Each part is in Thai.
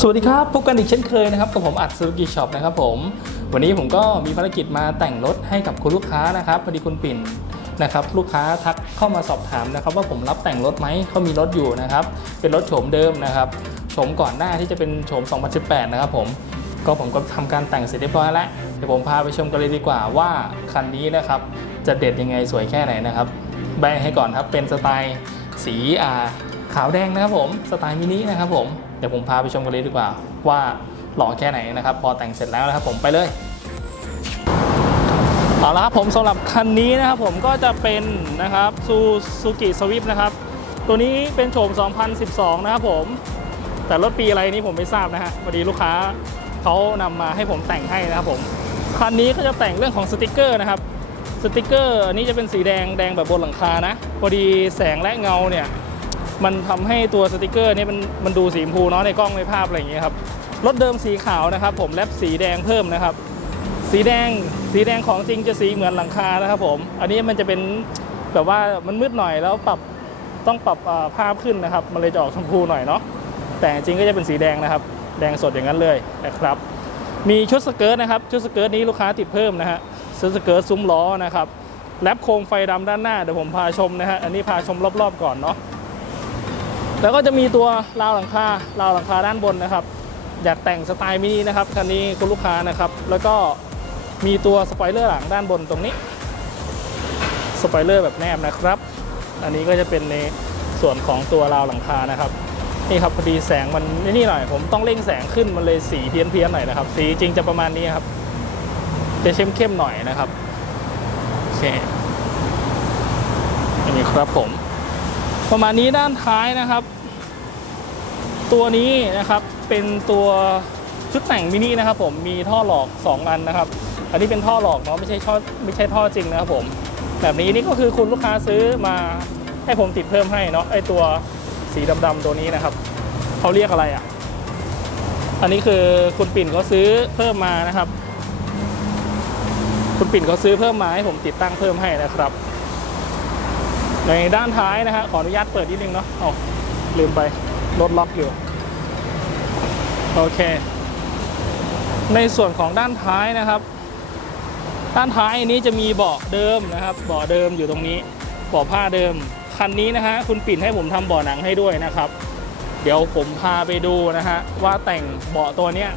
สวัสดีครับพบกันอีกเช่นเคยนะครับกับผมอัดซูกิช็อปนะครับผมวันนี้ผมก็มีภารกิจมาแต่งรถให้กับคุณลูกค้านะครับพอดีคุณปิ่นนะครับลูกค้าทักเข้ามาสอบถามนะครับ ว่าผมรับแต่งรถไหมเขามีรถอยู่นะครับ เป็นรถโฉมเดิมนะครับโฉมก่อนหน้าที่จะเป็นโฉม 2018 นะครับผมก็ผมก็ทำการแต่งเสร็จเรียบร้อยแล้วเดี๋ยวผมพาไปชมกันเลยดีกว่าว่าคันนี้นะครับจะเด็ดยังไงสวยแค่ไหนนะครับแบ่งให้ก่อนครับเป็นสไตล์สีขาวแดงนะครับผมสไตล์มินินะครับผม ดี๋ยวผมพาไปชมกันเลยดีกว่า ว่าหล่อแค่ไหนนะครับ พอแต่งเสร็จแล้วนะครับผมไปเลยเอาละครับผมสำหรับคันนี้นะครับผมก็จะเป็นนะครับซูซูกิสวิฟนะครับ ตัวนี้เป็นโฉม 2012 นะครับผม แต่รถปีอะไรนี้ผมไม่ทราบนะฮะพอดีลูกค้าเขานำมาให้ผมแต่งให้นะครับผมคันนี้ก็จะแต่งเรื่องของสติกเกอร์นะครับสติกเกอร์อันนี้จะเป็นสีแดงแดงแบบบนหลังคานะพอดีแสงและเงาเนี่ย มันทำให้ตัวสติกเกอร์นี่มันมันดูสีชมพูเนาะในกล้องในภาพอะไรอย่างเงี้ยครับรถเดิมสีขาวนะครับ ผมแลบสีแดงเพิ่มนะครับ สีแดงสีแดงของจริงจะสีเหมือนหลังคานะครับผม อันนี้มันจะเป็นแบบว่ามันมืดหน่อยแล้วปรับต้องปรับภาพขึ้นนะครับ มันเลยจะออกชมพูหน่อยเนาะแต่จริงก็จะเป็นสีแดงนะครับ แดงสดอย่างนั้นเลยนะครับ มีชุดสเกิร์ตนะครับชุดสเกิร์ตนี้ลูกค้าติดเพิ่มนะฮะชุดสเกิร์ตซุ้มล้อนะครับแลบโคมไฟดำด้านหน้าเดี๋ยวผมพาชมนะฮะอันนี้พาชมรอบๆก่อนเนาะ แล้วก็จะมีตัวราวหลังคาราวหลังคาด้านบนนะครับ อยากแต่งสไตล์มินินะครับคันนี้คุณลูกค้านะครับ แล้วก็มีตัวสปอยเลอร์หลังด้านบนตรงนี้สปอยเลอร์แบบแนบนะครับ อันนี้ก็จะเป็นในส่วนของตัวราวหลังคานะครับนี่ครับพอดีแสงมันนี่หน่อย ผมต้องเร่งแสงขึ้นมันเลยสีเพี้ยนเพี้ยนๆหน่อยนะครับ สีจริงจะประมาณนี้ครับจะเข้มเข้มๆหน่อยนะครับโอเคอันนี้ครับผม ประมาณนี้ด้านท้ายนะครับ ตัวนี้นะครับเป็นตัวชุดแต่งมินินะครับ ผมมีท่อหลอก2อันนะครับ อันนี้เป็นท่อหลอกเนาะไม่ใช่ท่อไม่ใช่ท่อจริงนะครับผม แบบนี้นี่ก็คือคุณลูกค้าซื้อมาให้ผมติดเพิ่มให้เนาะไอตัวสีดำๆตัวนี้นะครับเขาเรียกอะไรอะ อันนี้คือคุณปิ่นเขาซื้อเพิ่มมานะครับ คุณปิ่นเขาซื้อเพิ่มมาให้ผมติดตั้งเพิ่มให้นะครับ ในด้านท้ายนะฮะขออนุญาตเปิดนิดนึงเนาะเอาลืมไปรถล็อกอยู่ โอเค ในส่วนของด้านท้ายนะครับ ด้านท้ายนี้จะมีเบาะเดิมนะครับเบาะเดิมอยู่ตรงนี้เบาะผ้าเดิม คันนี้นะฮะคุณปิ่นให้ผมทำเบาะหนังให้ด้วยนะครับ เดี๋ยวผมพาไปดูนะฮะว่าแต่งเบาะตัวเนี้ย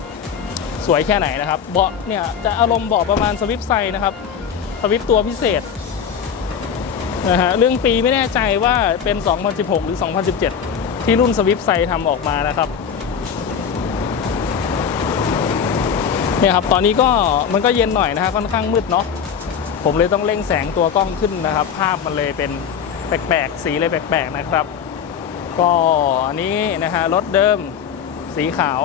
สวยแค่ไหนนะครับ เบาะเนี่ยจะอารมณ์เบาะประมาณสวิปไซนะครับสวิปตัวพิเศษ นะฮะเรื่องปีไม่แน่ใจว่าเป็น 2016 หรือ 2017 ที่รุ่นสวิฟไซทำออกมานะครับเนี่ยครับตอนนี้ก็มันก็เย็นหน่อยนะฮะค่อนข้างมืดเนาะผมเลยต้องเร่งแสงตัวกล้องขึ้นนะครับ ภาพมันเลยเป็นแปลกๆ สีเลยแปลกๆนะครับ ก็อันนี้นะฮะรถเดิมสีขาว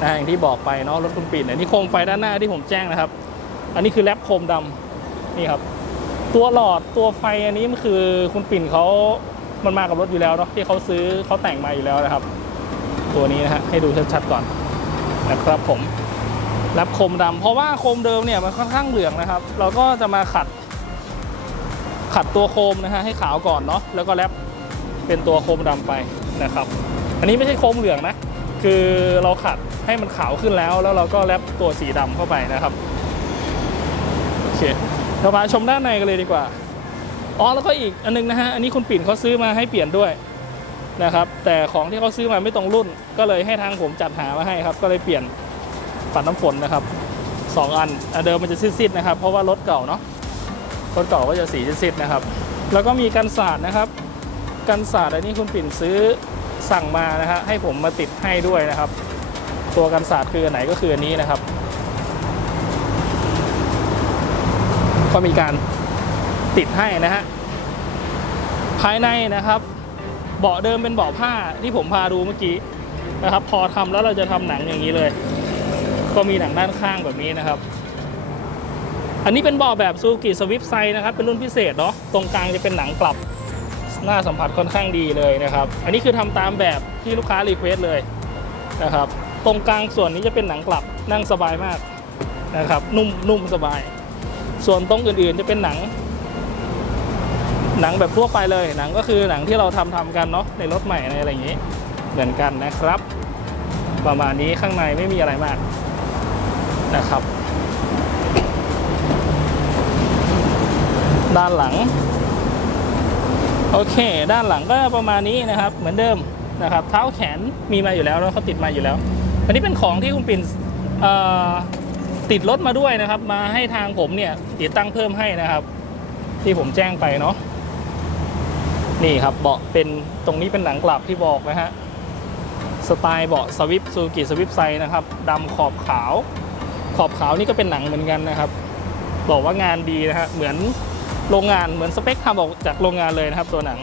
นะอย่างที่บอกไปเนาะรถคุณปิ่นอันนี้โคมไฟด้านหน้าที่ผมแจ้งนะครับ อันนี้คือแรปโคมดำนี่ครับ ตัวหลอดตัวไฟอันนี้มันคือคุณปิ่นเขามันมากับรถอยู่แล้วเนาะที่เขาซื้อเขาแต่งมาอยู่แล้วนะครับ ตัวนี้นะฮะให้ดูชัดๆก่อนนะครับผมรับโคมดำเพราะว่าโคมเดิมเนี่ยมันค่อนข้างเหลืองนะครับ เราก็จะมาขัด ขัดตัวโคมนะฮะให้ขาวก่อนเนาะแล้วก็แรปเป็นตัวโคมดำไปนะครับ อันนี้ไม่ใช่โคมเหลืองนะ คือเราขัดให้มันขาวขึ้นแล้ว แล้วเราก็แรปตัวสีดำเข้าไปนะครับโอเค เรามาชมด้านในกันเลยดีกว่า อ๋อแล้วก็อีกอันนึงนะฮะ อันนี้คุณปิ่นเขาซื้อมาให้เปลี่ยนด้วยนะครับ แต่ของที่เขาซื้อมาไม่ตรงรุ่น ก็เลยให้ทางผมจัดหามาให้ครับ ก็เลยเปลี่ยนปัดน้ำฝนนะครับสองอัน อันเดิมมันจะซีดๆนะครับ เพราะว่ารถเก่าเนาะ รถเก่าก็จะสีซีดๆนะครับ แล้วก็มีกันสาดนะครับ กันสาดอันนี้คุณปิ่นซื้อสั่งมานะฮะ ให้ผมมาติดให้ด้วยนะครับ ตัวกันสาดคืออันไหนก็คืออันนี้นะครับ ก็มีการติดให้นะฮะ ภายในนะครับ เบาะเดิมเป็นเบาะผ้าที่ผมพาดูเมื่อกี้นะครับ พอทำแล้วเราจะทำหนังอย่างนี้เลย ก็มีหนังด้านข้างแบบนี้นะครับ อันนี้เป็นเบาะแบบซูกิสวิฟไซนะครับ เป็นรุ่นพิเศษเนาะตรงกลางจะเป็นหนังกลับหน้าสัมผัสค่อนข้างดีเลยนะครับ อันนี้คือทำตามแบบที่ลูกค้ารีเควสเลยนะครับ ตรงกลางส่วนนี้จะเป็นหนังกลับนั่งสบายมากนะครับ นุ่มนุ่มสบาย ส่วนตรงอื่นๆจะเป็นหนัง หนังแบบทั่วไปเลยหนังก็คือหนังที่เราทำทำกันเนาะในรถใหม่ในอะไรอย่างนี้ เหมือนกันนะครับ ประมาณนี้ข้างในไม่มีอะไรมากนะครับ ด้านหลัง โอเค ด้านหลังก็ประมาณนี้นะครับ เหมือนเดิมนะครับ เท้าแขนมีมาอยู่แล้วแล้วเขาติดมาอยู่แล้ว อันนี้เป็นของที่คุณปิ่นเอ่อ ติดรถมาด้วยนะครับ มาให้ทางผมเนี่ยติดตั้งเพิ่มให้นะครับ ที่ผมแจ้งไปเนาะนี่ครับเบาะเป็นตรงนี้เป็นหนังกลับที่บอกนะฮะสไตล์เบาะสวิฟซูกิสวิฟไซนะครับดำขอบขาว ขอบขาวนี่ก็เป็นหนังเหมือนกันนะครับ บอกว่างานดีนะฮะเหมือนโรงงานเหมือนสเปคทำออกจากโรงงานเลยนะครับ ตัวหนัง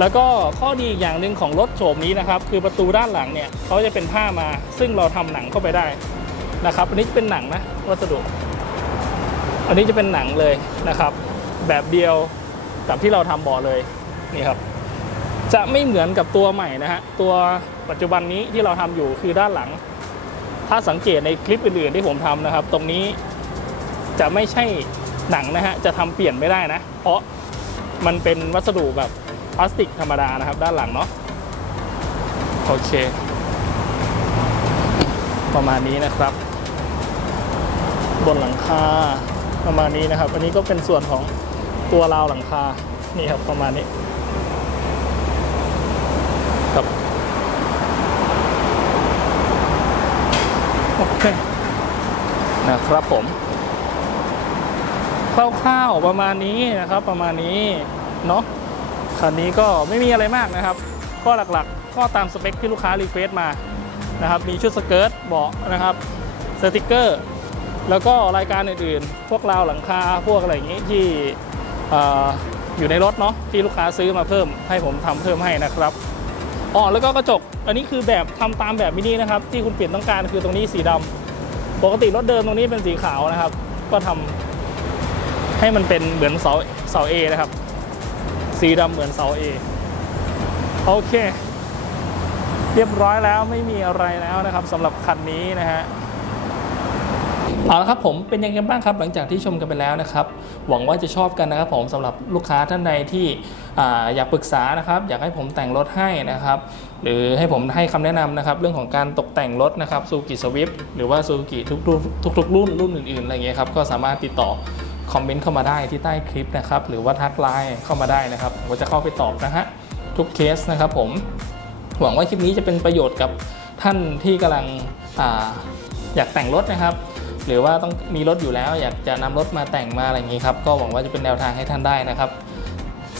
แล้วก็ข้อดีอีกอย่างหนึ่งของรถโฉมนี้นะครับ คือประตูด้านหลังเนี่ยเขาจะเป็นผ้ามาซึ่งเราทำหนังเข้าไปได้ นะครับ อันนี้จะเป็นหนังนะวัสดุ อันนี้จะเป็นหนังเลยนะครับ แบบเดียวกับที่เราทำเบาะเลยนี่ครับ จะไม่เหมือนกับตัวใหม่นะฮะตัวปัจจุบันนี้ที่เราทำอยู่คือด้านหลัง ถ้าสังเกตในคลิปอื่นๆที่ผมทำนะครับ ตรงนี้จะไม่ใช่หนังนะฮะจะทำเปลี่ยนไม่ได้นะ เพราะมันเป็นวัสดุแบบพลาสติกธรรมดานะครับ ด้านหลังเนาะโอเค ประมาณนี้นะครับ บนหลังคาประมาณนี้นะครับ อันนี้ก็เป็นส่วนของตัวราวหลังคา นี่ครับประมาณนี้ครับโอเคนะครับผมคร่าวๆประมาณนี้นะครับ ประมาณนี้เนาะคันนี้ก็ไม่มีอะไรมากนะครับ ก็หลักๆ ก็ตามสเปคที่ลูกค้ารีเควสต์มานะครับ มีชุดสเกิร์ตเบาะนะครับสติกเกอร์ แล้วก็รายการอื่นๆ พวกราวหลังคาพวกอะไรอย่างนี้ที่อยู่ในรถเนาะที่ลูกค้าซื้อมาเพิ่มให้ผมทำเพิ่มให้นะครับอ๋อแล้วก็กระจก อันนี้คือแบบทำตามแบบมินินะครับที่คุณเปลี่ยนต้องการคือตรงนี้สีดำปกติรถเดิมตรงนี้เป็นสีขาวนะครับ ก็ทำให้มันเป็นเหมือนเสาเสาเอนะครับ สีดำเหมือนเสาเอโอเค เรียบร้อยแล้วไม่มีอะไรแล้วนะครับสำหรับคันนี้นะฮะ เอาละครับผมเป็นยังไงบ้างครับหลังจากที่ชมกันไปแล้วนะครับ หวังว่าจะชอบกันนะครับผมสำหรับลูกค้าท่านใดที่ออยากปรึกษานะครับ อยากให้ผมแต่งรถให้นะครับ หรือให้ผมให้คำแนะนำนะครับ เรื่องของการตกแต่งรถนะครับซูกิสวิฟหรือว่าซูกิทุกๆทุกๆรุ่นรุ่นอื่นๆอะไรเงี้ยครับก็สามารถติดต่อคอมเมนต์เข้ามาได้ที่ใต้คลิปนะครับ หรือว่าทักไลน์เข้ามาได้นะครับผมจะเข้าไปตอบนะฮะทุกเคสนะครับผมหวังว่าคลิปนี้จะเป็นประโยชน์กับท่านที่กำลังออยากแต่งรถนะครับ หรือว่าต้องมีรถอยู่แล้วอยากจะนำรถมาแต่งมาอะไรอย่างนี้ครับ ก็หวังว่าจะเป็นแนวทางให้ท่านได้นะครับ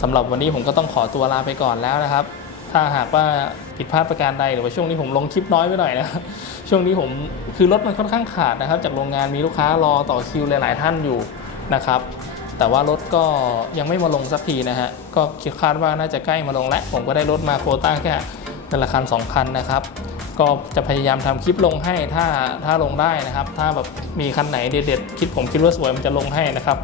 สำหรับวันนี้ผมก็ต้องขอตัวลาไปก่อนแล้วนะครับ ถ้าหากว่าผิดพลาดประการใดหรือว่าช่วงนี้ผมลงคลิปน้อยไปหน่อยนะครับช่วงนี้ผมคือรถมันค่อนข้างขาดนะครับ จากโรงงานมีลูกค้ารอต่อคิวหลาย ๆ ท่านอยู่นะครับแต่ว่ารถก็ยังไม่มาลงสักทีนะฮะก็คิดคาดว่าน่าจะใกล้มาลงแล้วผมก็ได้รถมาโคต้าแค่แต่ละคันสองคันนะครับ ก็จะพยายามทำคลิปลงให้ถ้าถ้าลงได้นะครับ ถ้าแบบมีคันไหนเด็ดๆคิดผมคิดว่าสวยมันจะลงให้นะครับ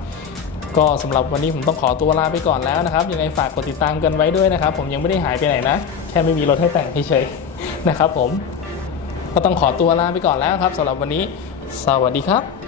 ก็สำหรับวันนี้ผมต้องขอตัวลาไปก่อนแล้วนะครับยังไงฝากกดติดตามกันไว้ด้วยนะครับ ผมยังไม่ได้หายไปไหนนะ แค่ไม่มีรถให้แต่งเฉยๆนะครับ ผมก็ต้องขอตัวลาไปก่อนแล้วครับสำหรับวันนี้ สวัสดีครับ